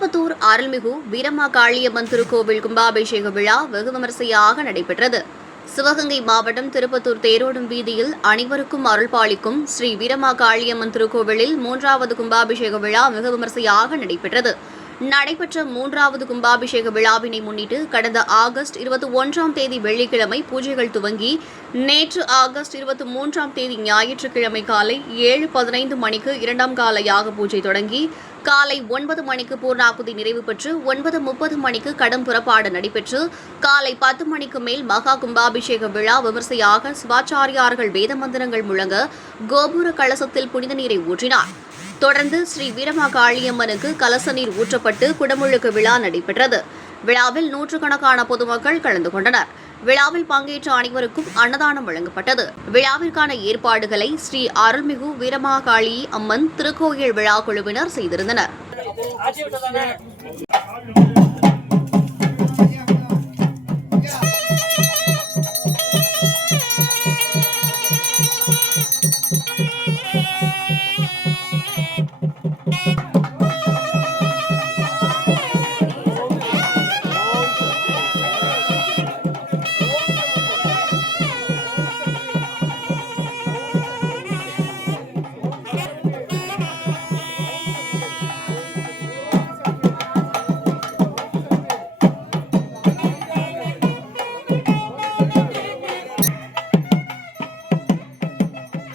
திருப்பத்தூர் அருள்மிகு வீரமாகாளியம்மன் திருக்கோவில் கும்பாபிஷேக விழா வெகு விமரிசையாக நடைபெற்றது. சிவகங்கை மாவட்டம் திருப்பத்தூர் தேரோடும் வீதியில் அனைவருக்கும் அருள்பாலிக்கும் ஸ்ரீ வீரமாகாளியம்மன் திருக்கோவிலில் 3வது கும்பாபிஷேக விழா வெகு விமரிசையாக நடைபெற்றது. நடைபெற்ற 3வது கும்பாபிஷேக விழாவினை முன்னிட்டு கடந்த ஆகஸ்ட் 21ஆம் தேதி வெள்ளிக்கிழமை பூஜைகள் துவங்கி நேற்று ஆகஸ்ட் 23ஆம் தேதி ஞாயிற்றுக்கிழமை காலை 7:15 மணிக்கு 2ஆம் கால யாக பூஜை தொடங்கி காலை 9 மணிக்கு பூர்ணாகுதி நிறைவு பெற்று 9:30 மணிக்கு கடம் புறப்பாடு நடைபெற்று காலை 10 மணிக்கு மேல் மகா கும்பாபிஷேக விழா விமரிசையாக சிவாச்சாரியார்கள் வேத மந்திரங்கள் முழங்க கோபுர கலசத்தில் புனித நீரை ஊற்றினார். தொடர்ந்து ஸ்ரீ வீரமாகாளியம்மனுக்கு கலச நீர் ஊற்றப்பட்டு குடமுழுக்கு விழா நடைபெற்றது. விழாவில் நூற்றுக்கணக்கான பொதுமக்கள் கலந்து கொண்டனர். விழாவில் பங்கேற்ற அனைவருக்கும் அன்னதானம் வழங்கப்பட்டது. விழாவிற்கான ஏற்பாடுகளை ஸ்ரீ அருள்மிகு வீரமாகாளி அம்மன் திருக்கோயில் விழா குழுவினர் செய்திருந்தனர்.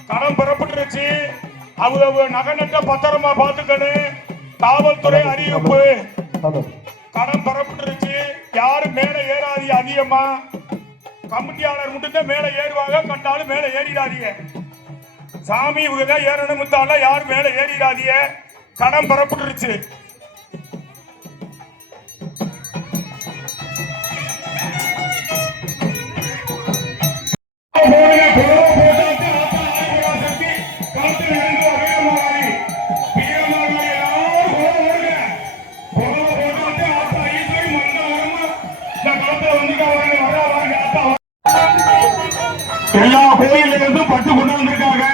கடன் பெறப்பட்டுருச்சு. அவங்க நகை பத்திரமா பார்த்துக்கணும். காவல்துறை அறிவிப்பு, கடன் பெறப்பட்டுருச்சு. யாரும் மேல ஏறாதீங்க. அதிகமா கமிட்டியாளர் மட்டும்தான் மேல ஏறுவாங்க. கண்டாலும் மேல ஏறிடாதீங்க. சாமி இவங்க தான் ஏறணும். முத்தால யாரும் மேல ஏறிடாதீங்க. கடன் பெறப்பட்டுருச்சு. எல்லா கோயிலிருந்தும் பட்டு கொண்டு வந்திருக்காங்க.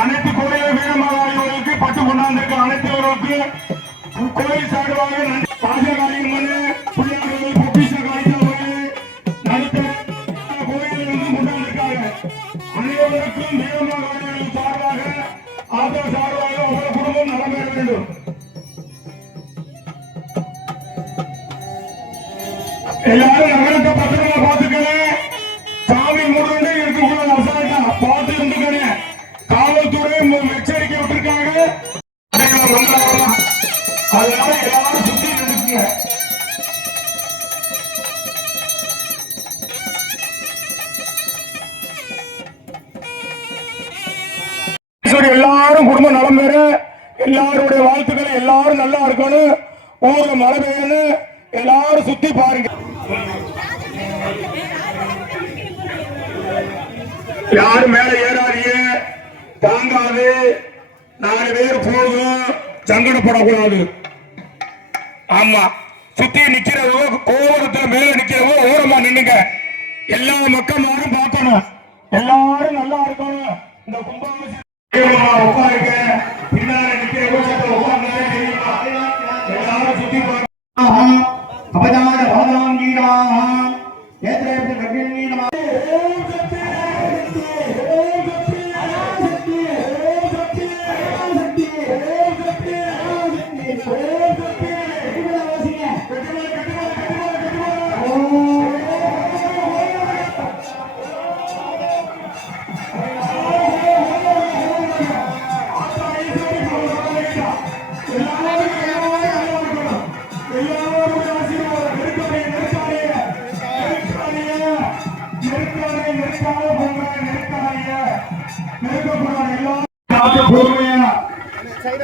அனைத்து கோயில வீரமாகாளிகளுக்கு பட்டு கொண்டு வந்திருக்க அனைத்தவர்களுக்கு கோயில் சார்பாக பாஜகாளியம்மன் பிள்ளையார்கள் நடுத்தர கோயிலிருந்து கொண்டு வந்திருக்காங்க. அனைவருக்கும் வீரமாகாளிகள் சார்பாக ஆதரவு சார்பாக உங்கள் குடும்பம் நலம் பெற வேண்டும். எல்லாரும் நகரத்தை பத்திரமா பார்த்துக்கணும். சாமி முருகனே இருக்கக்கூடாது. அசால்ட்டா பார்த்து இருந்துக்கணும். காவல்துறை எச்சரிக்கை விட்டுருக்காங்க. அதனால எல்லாரும் சுத்தி இருக்குங்க. எல்லாரும் குடும்ப நலம் பெற எல்லாருடைய வாழ்த்துக்களை எல்லாரும் நல்லா இருக்கணும். ஊர்ல மழை பெய்யணும். எல்லாரும் சுத்தி பாருங்க. யாரும் மேல ஏறாதீங்க. தாங்காது. 4 பேர் போகும். சங்கடப்படக்கூடாது. ஆமா, சுத்தி நிக்கிறவங்க கோபுரத்துல மேல நிக்கிறவங்க ஓரமா நின்னுங்க. எல்லா மக்களும் பார்க்கணும். எல்லாரும் நல்லா இருக்கணும். இந்த கும்பாபிஷேகம் உட்காருங்க. பின்னால நிக்கிறவங்க எல்லாரும் சுத்தி பாருங்க. அபதான பாதாங்கீடாக ஏத்ரேப்தி கர்ணினீனமா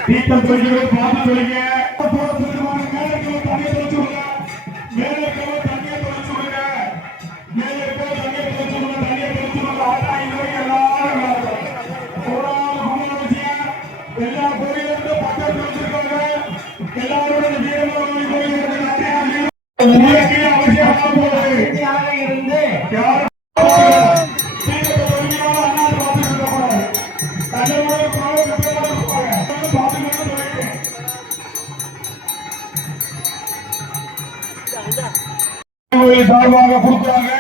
தீர்த்தம் சொல்லிங்க. பார்த்து சொல்லிங்க. எல்லா கோயிலும் பக்கத்தில் வச்சிருக்காங்க. எல்லாரோட இருந்து சார்பாக கொடுக்குறாங்க.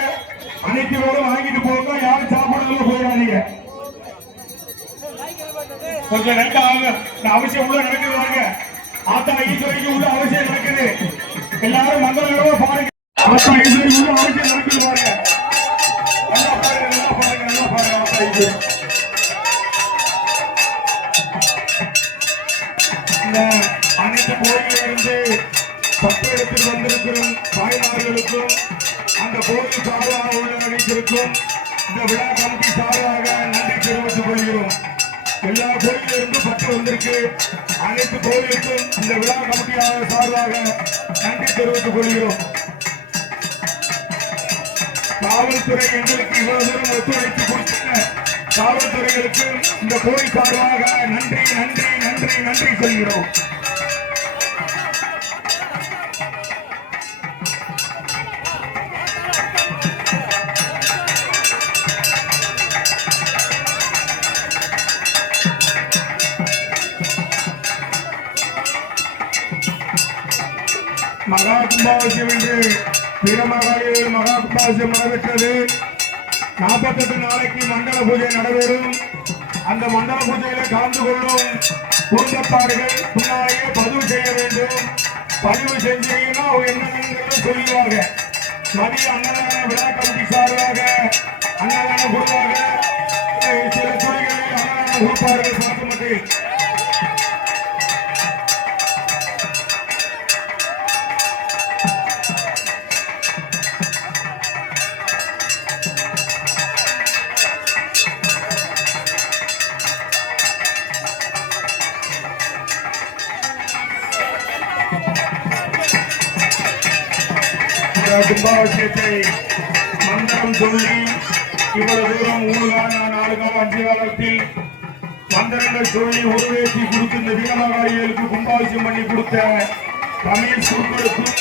அனைத்து பேரும் வாங்கிட்டு போங்க. யாரும் சாப்பிடுறதுல போயிடாதீங்க. கொஞ்சம் லேட்டா ஆகுங்க. அவசியம் உள்ள நடக்குது. ஆத்தா ஈஸ்வரிக்கு உள்ள அவசியம் நடக்குது. எல்லாரும் மங்களகரமா பாருங்க. ஆத்தா ஈஸ்வரிக்கு உள்ள அவசியம் நடக்குது பாருங்க. நல்லா பாருங்க, நல்லா பாருங்க, நல்லா பாருங்க. ஆத்தா ஈஸ்வரி இந்த அனைத்து கோயிலிருந்து பத்து இடத்தில் வந்திருக்கும் தாய்மார்களுக்கும் அந்த கோயில் சார்பாக உள்ள நடித்திருக்கும் இந்த விழா கமிட்டி சார்பாக நன்றி தெரிவித்துக் கொள்கிறோம். எல்லா கோயிலிருந்து பத்து வந்திருக்கு. அனைத்து கோயிலுக்கும் இந்த விழா கமிட்டியாக சார்பாக நன்றி தெரிவித்துக் கொள்கிறோம். காவல்துறை எங்களுக்கு இவ்வளவு தூரம் ஒத்துழைப்பு கொடுத்த காவல்துறைகளுக்கு இந்த கோயில் சார்பாக நன்றி நன்றி நன்றி நன்றி சொல்கிறோம். மகா கும்பாபிஷேகம் என்று வீரமாகாளியில் மகா கும்பாபிஷேகம் நடைபெற்றது. 48 நாளைக்கு மண்டல பூஜை நடைபெறும். அந்த மண்டல பூஜையில கலந்து கொள்ளும் குடும்பத்தார்கள் முன்னாலேயே பதிவு செய்ய வேண்டும். பதிவு செஞ்சீங்கன்னா என்னன்னு சொல்லுவாங்க. மதிய அன்னதான விழா கமிட்டி சார்பாக அன்னதான கொடுப்பாங்க. சில துறைகளில் அன்னதானம் கொடுப்பார்கள். பார்த்து மட்டும் கும்பாபிஷேகத்தை மந்திரம் சொல்லி இவ்வளவு தூரம் 3 காலம் 4 காலம் 5 காலத்தில் மந்திரங்கள் சொல்லி உருவேற்றி கொடுத்து இந்த வீரமகாளிகளுக்கு கும்பாபிஷேகம் பண்ணி கொடுத்த ரமேஷ் குழுக்களுக்கும்